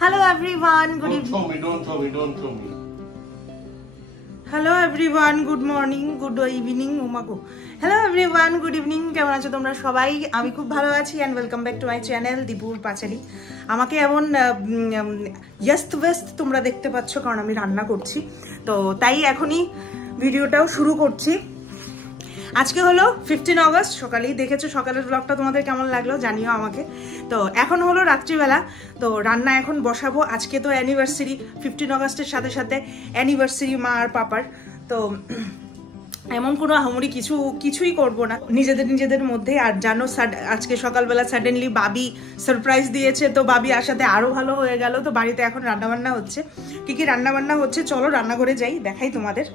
Hello everyone, good evening. Don't throw me. Hello everyone, good morning, good evening, Umago. Hello everyone, good evening. কেমন আছো তোমরা সবাই? আমি খুব ভালো আছি and welcome back to my channel দীপুর পাঁচালী। আমাকে এমন ব্যস্ত তোমরা দেখতে পাচ্ছ কারণ আমি রান্না করছি। তো তাই এখনই ভিডিওটাও শুরু করছি। আজকে হলো 15 অগস্ট, সকালেই দেখেছো। সকালের ব্লগটা তোমাদের কেমন লাগলো জানিও আমাকে। তো এখন হলো রাত্রিবেলা, তো রান্না এখন বসাবো। আজকে তো অ্যানিভার্সারি, 15 অগস্টের সাথে সাথে অ্যানিভার্সারি মা আর পাপার। তো এমন কোনো আহামরি কিছুই করব না, নিজেদের মধ্যে। আর জানো আজকে সকালবেলা সাডেনলি বাবি সারপ্রাইজ দিয়েছে, তো বাবি আসাতে আরো ভালো হয়ে গেল। তো বাড়িতে এখন রান্নাবান্না হচ্ছে। কি রান্নাবান্না হচ্ছে চলো রান্নাঘরে যাই, দেখাই তোমাদের।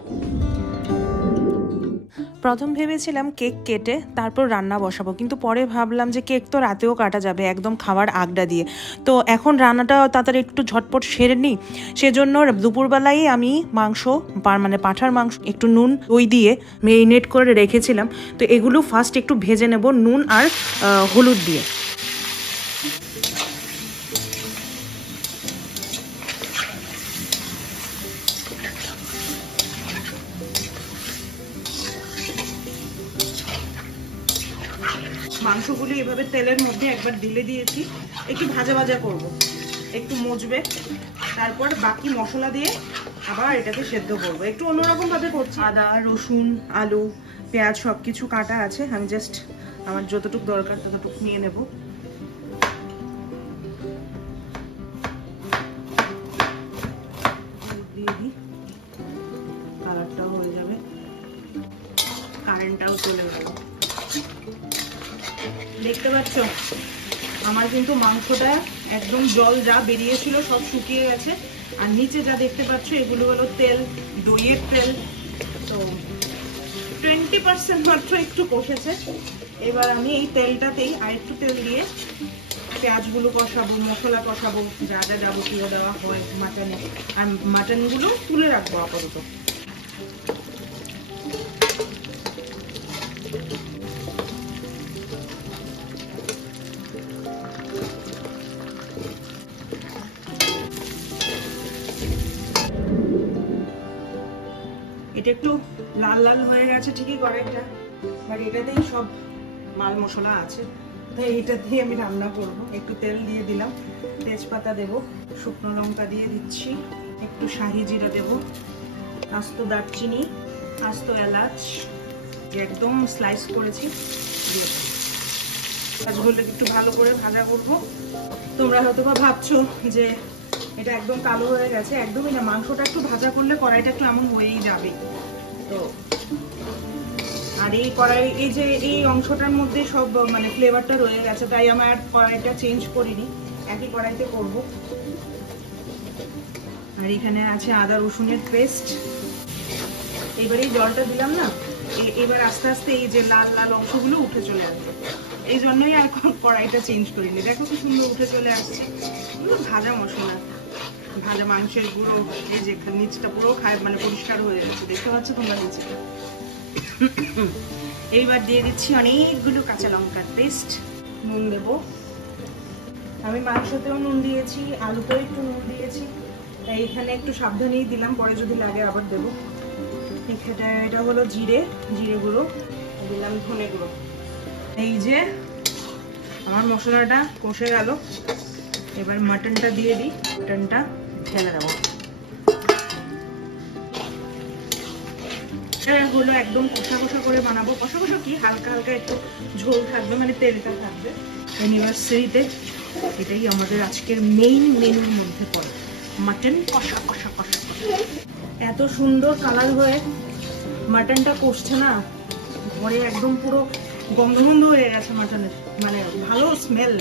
প্রথম ভেবেছিলাম কেক কেটে তারপর রান্না বসাবো, কিন্তু পরে ভাবলাম যে কেক তো রাতেও কাটা যাবে একদম খাওয়ার আগটা দিয়ে। তো এখন রান্নাটা তাড়াতাড়ি একটু ঝটপট সেরে নিই, সেজন্য দুপুরবেলায় আমি মাংস মানে পাঁঠার মাংস একটু নুন দই দিয়ে মেরিনেট করে রেখেছিলাম। তো এগুলো ফার্স্ট একটু ভেজে নেব নুন আর হলুদ দিয়ে। মাংসগুলো এভাবে তেলের মধ্যে একবার ঢেলে দিয়েছি, একটু ভাজা করব, একটু মজবে, তারপর বাকি মশলা দিয়ে আবার এটাকে সেদ্ধ করব। একটু অন্যরকম ভাবে করছি। আদা রসুন আলু পেঁয়াজ সবকিছু কাটা আছে, আমি জাস্ট আমার যতটুকু দরকার ততটুকু নিয়ে নেব। দিয়ে দিই, কালারটাও হয়ে যাবে, কারেন্টটাও চলে গেল। দেখতে পাচ্ছ আমার কিন্তু মাংসটা একদম জল যা বেরিয়েছিল সব শুকিয়ে গেছে। আর নিচে যা দেখতে পাচ্ছ এগুলো হলো তেল, দইয়ের তেল। তো 20% মাত্র একটু কষেছে। এবার আমি এই তেলটাতেই আর একটু তেল দিয়ে পেঁয়াজগুলো কষাবো, মশলা কষাবো, যা যা যাবতীয় দেওয়া হয় মাটনে। আর মাটনগুলো তুলে রাখবো আপাতত। এটা একটু লাল লাল হয়ে গেছে ঠিকই কড়াইটা, বাট এটাতেই সব মাল মশলা আছে, তাই এটা দিয়ে আমি রান্না করব। একটু তেল দিয়ে দিলাম, তেজপাতা দেব, শুকনো লঙ্কা দিয়ে দিচ্ছি, একটু শাহি জিরা দেব, আস্ত দারচিনি, আস্ত এলাচ একদম স্লাইস করেছি দিয়ে দেব। কাজগুলো একটু ভালো করে ভাজা করব। তোমরা হয়তো বা ভাবছো যে এটা একদম কালো হয়ে গেছে, একদমই না। মাংসটা একটু ভাজা করলে কড়াইটা একটু এমন হয়েই যাবে। তো আর এই কড়াই এই অংশটার মধ্যে সব মানে ফ্লেভারটা রয়ে গেছে, তাই আমি আর কড়াইটা চেঞ্জ করিনি, একই কড়াইতে করব। আর এখানে আছে আদা রসুনের পেস্ট। এবারে জলটা দিলাম না, এবার আস্তে আস্তে এই যে লাল লাল অংশগুলো উঠে চলে আসবে। এই জন্যই আর কড়াইটা চেঞ্জ করিনি। দেখো কি সুন্দর উঠে চলে আসছে। এগুলো ভাজা মশলা, ভাজা মাংসের গুঁড়ো। এই যে নিচটা পুরো মানে পরিষ্কার হয়ে গেছে, দেখতে পাচ্ছ তোমরা নিচটা। এইবার দিয়ে দিচ্ছি অনেকগুলো কাঁচা লঙ্কার পেস্ট। নুন দেব, আমি মাংসতেও নুন দিয়েছি, আলুতেও একটু নুন দিয়েছি, তাই এখানে একটু সাবধানেই দিলাম, পরে যদি লাগে আবার দেবো। এটা হলো জিরে গুঁড়ো দিলাম, ধনে গুঁড়ো। এই যে আমার মশলাটা কষে গেল, এবার মাটনটা দিয়ে দিই, মাটনটা ঢেলে দেবো। হলো একদম কষা করে বানাবো। কষা কি হালকা একটু ঝোল থাকবে, মানে তেলটা থাকবে। অ্যানিভার্সারিতে এটাই আমাদের আজকের মেইন মেনুর মধ্যে পড়ে, মাটন কষা। এত সুন্দর কালার হয়ে মাটনটা কষছে না, ঘরে একদম পুরো গন্ধ হয়ে গেছে মাটনের, মানে ভালো স্মেল।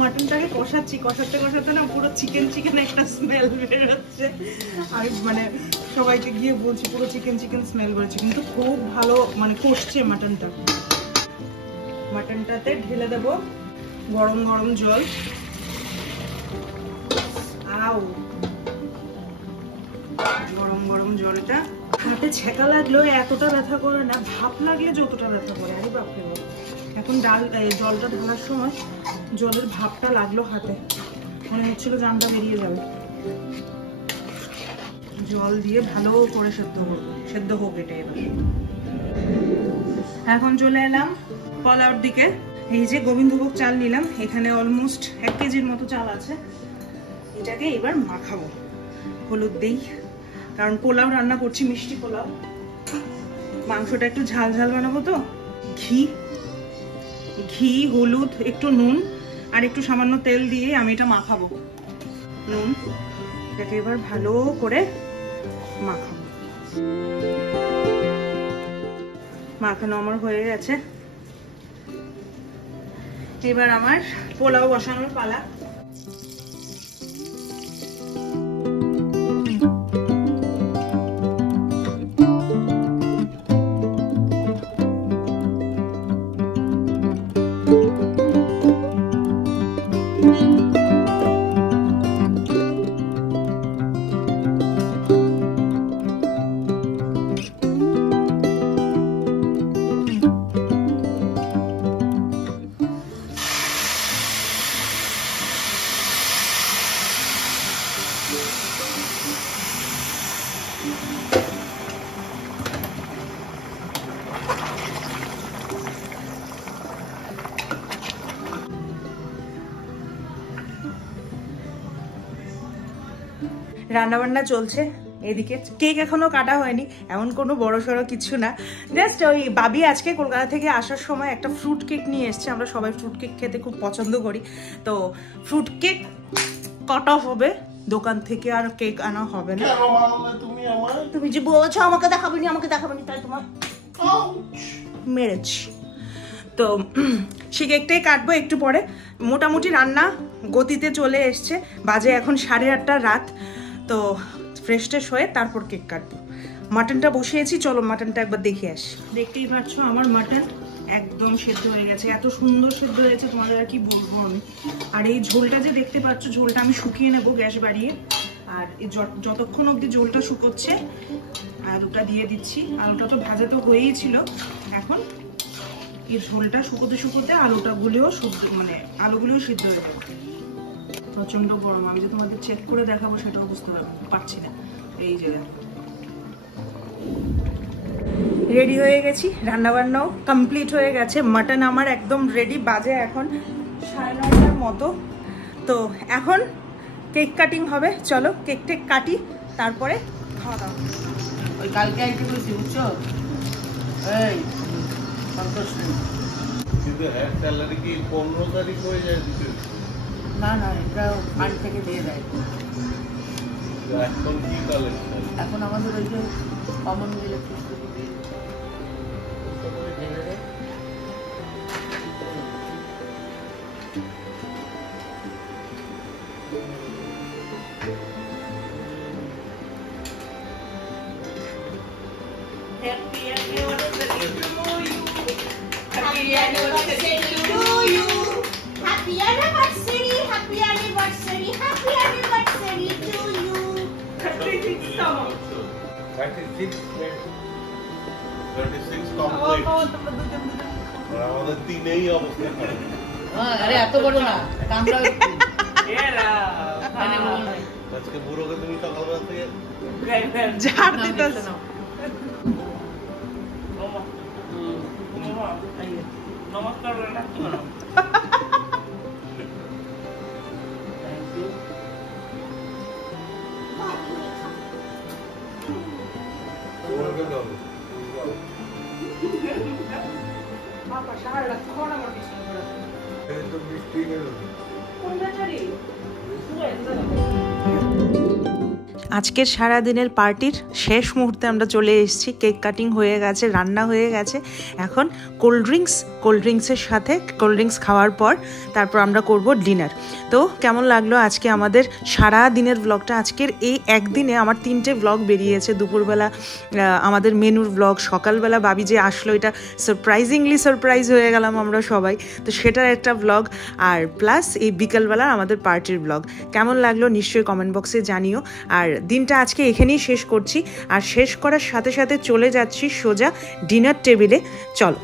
মাটনটাকে কষাতে না পুরো চিকেন একটা স্মেল বেরোচ্ছে। আমি মানে সবাইকে গিয়ে বলছি পুরো চিকেন স্মেল বেরোচ্ছে, কিন্তু খুব ভালো মানে কষছে মাটনটা। মাটনটাতে ঢেলে দেব গরম জল। গরম জলটা হাতে ছেঁকা লাগলেও এতটা ব্যথা করে না, ভাপ লাগলে যতটা ব্যথা করে। আরে বাপরে বাপ, এখন জলটা ঢালার সময় জলের ভাপটা লাগলো হাতে, মনে হচ্ছিল জানটা বেরিয়ে যাবে। জল দিয়ে ভালো করে সেদ্ধ হোক এটা। এবার এখন চলে এলাম পোলাওর দিকে। এই যে গোবিন্দভোগ চাল নিলাম, এখানে অলমোস্ট 1 কেজির মতো চাল আছে। এটাকে এবার মাখাবো, হলুদ দেই, কারণ পোলাও রান্না করছি, মিষ্টি পোলাও। মাংসটা একটু ঝাল ঝাল বানাবো তো। ঘি, হলুদ, একটু নুন আর একটু সামান্য তেল দিয়ে আমি এটা মাখাবো। নুন, এটাকে এবার ভালো করে মাখাবো। মাখানো আমার হয়ে গেছে, এবার আমার পোলাও বসানোর পালা। রান্নাবান্না চলছে এদিকে। কেক এখনো কাটা হয়নি, এমন কোনো বড় সড়ো কিছু না। জাস্ট ওই বাবি আজকে কলকাতা থেকে আসার সময় একটা ফ্রুট কেক নিয়ে এসছে। আমরা সবাই ফ্রুট কেক খেতে খুব পছন্দ করি, তো ফ্রুট কেক কাটা হবে দোকান থেকে, আর কেক আনা হবে না। তুমি যে বলছো আমাকে দেখাবেনি, তাই তোমার মেরেছি। তো সেই কেকটাই কাটবো একটু পরে। মোটামুটি রান্না গতিতে চলে এসছে, বাজে এখন 8:30 রাত। তো ফ্রেশ ট্রেশ হয়ে তারপর কেক কাটবো। মাটনটা বসিয়েছি, চলো মাটনটা একবার দেখে আসি। দেখতেই পাচ্ছ আমার মাটন একদম সেদ্ধ হয়ে গেছে, এত সুন্দর সেদ্ধ হয়েছে তোমাদের আর কি বলবো আমি। আর এই ঝোলটা যে দেখতে পাচ্ছ, ঝোলটা আমি শুকিয়ে নেবো গ্যাস বাড়িয়ে। আর যতক্ষণ অবধি ঝোলটা শুকোচ্ছে আলুটা দিয়ে দিচ্ছি। আলুটা তো ভাজা তো হয়েই ছিল, এখন এই ঝোলটা শুকোতে আলুগুলিও সিদ্ধ হয়ে যাবে। প্রচন্ড গরম, আমি যে তোমাদের চেক করে দেখাবো সেটাও বুঝতে পারছি না। এই যে রেডি হয়ে গেছি, রান্নাবান্নাও কমপ্লিট হয়ে গেছে। মাটন আমার একদম রেডি, বাজে এখন 9:30 মতো। তো এখন কেক কাটিং হবে, চলো কেক টেক কাটি, তারপরে খাওয়া দাওয়া। ওই কালকে আইতে বলছি বুঝছো, এই কিন্তু এক স্যালারি কি 15 তারিখ হয়ে যায় দিতে? না এটা ফান্ড থেকে দিয়ে দেয়। এখন কি কালেকশন? এখন আমাদের ওই যে কমন ইলেকট্রিক আমাদের তিনেই অবস্থা খারাপ। আরে এত বড় না, আমরা আজকে বুড়োকে তুমি সকালবেলা থেকে ঝাড় দিতেছ। নমস্কার। আজকের সারাদিনের পার্টির শেষ মুহূর্তে আমরা চলে এসেছি। কেক কাটিং হয়ে গেছে, রান্না হয়ে গেছে, এখন কোল্ড ড্রিঙ্কসের সাথে কোল্ড ড্রিঙ্কস খাওয়ার পর তারপর আমরা করব ডিনার। তো কেমন লাগলো আজকে আমাদের সারা দিনের ব্লগটা? আজকের এই একদিনে আমার 3টে ব্লগ বেরিয়েছে। দুপুরবেলা আমাদের মেনুর ব্লগ, সকালবেলা বাবি যে আসলো, এটা সারপ্রাইজ হয়ে গেলাম আমরা সবাই, তো সেটার একটা ব্লগ, আর প্লাস এই বিকালবেলা আমাদের পার্টির ব্লগ। কেমন লাগলো নিশ্চয়ই কমেন্ট বক্সে জানিও। আর দিনটা আজকে এখানেই শেষ করছি, আর শেষ করার সাথে সাথে চলে যাচ্ছি সোজা ডিনার টেবিলে। চলো,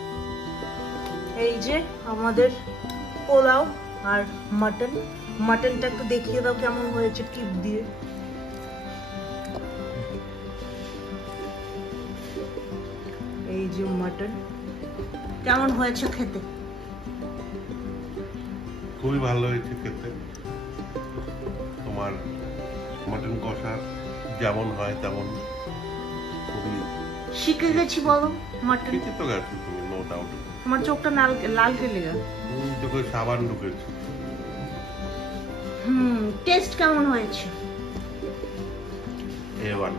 এই যে আমাদের পোলাও আর মাটন মাটনটা একটু দেখিয়ে দাও কেমন হয়েছে টিপ দিয়ে। এই যে মাটন কেমন হয়েছে খেতে? খুবই ভালো হয়েছে খেতে। তোমার মাটন কষা যেমন হয় তেমন খুবই শিখে গেছি বলো মাটন। ঠিকই তো গেছো তুমি, নো ডাউট। তোমার চোখটা লাল কেলে গেল। চোখে সাবান ঢুকেছে। টেস্ট কেমন হয়েছে? A1।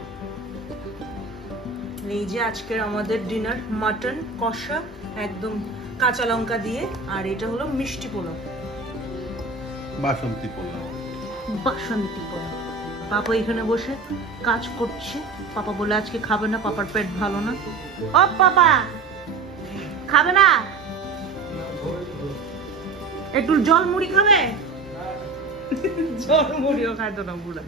এই যে আজকের আমাদের ডিনার মাটন কষা একদম কাঁচা লঙ্কা দিয়ে, আর এটা হলো মিষ্টি পোলাও, বাসন্তী পোলাও। বাসন্তী পোলাও। পাপা এখানে বসে কাজ করছে। পাপা বলে আজকে খাবে না, পাপার পেট ভালো না। ও পাপা খাবে না? একটু জল মুড়ি খাবে? জল মুড়িও খাইতো না বুড়া।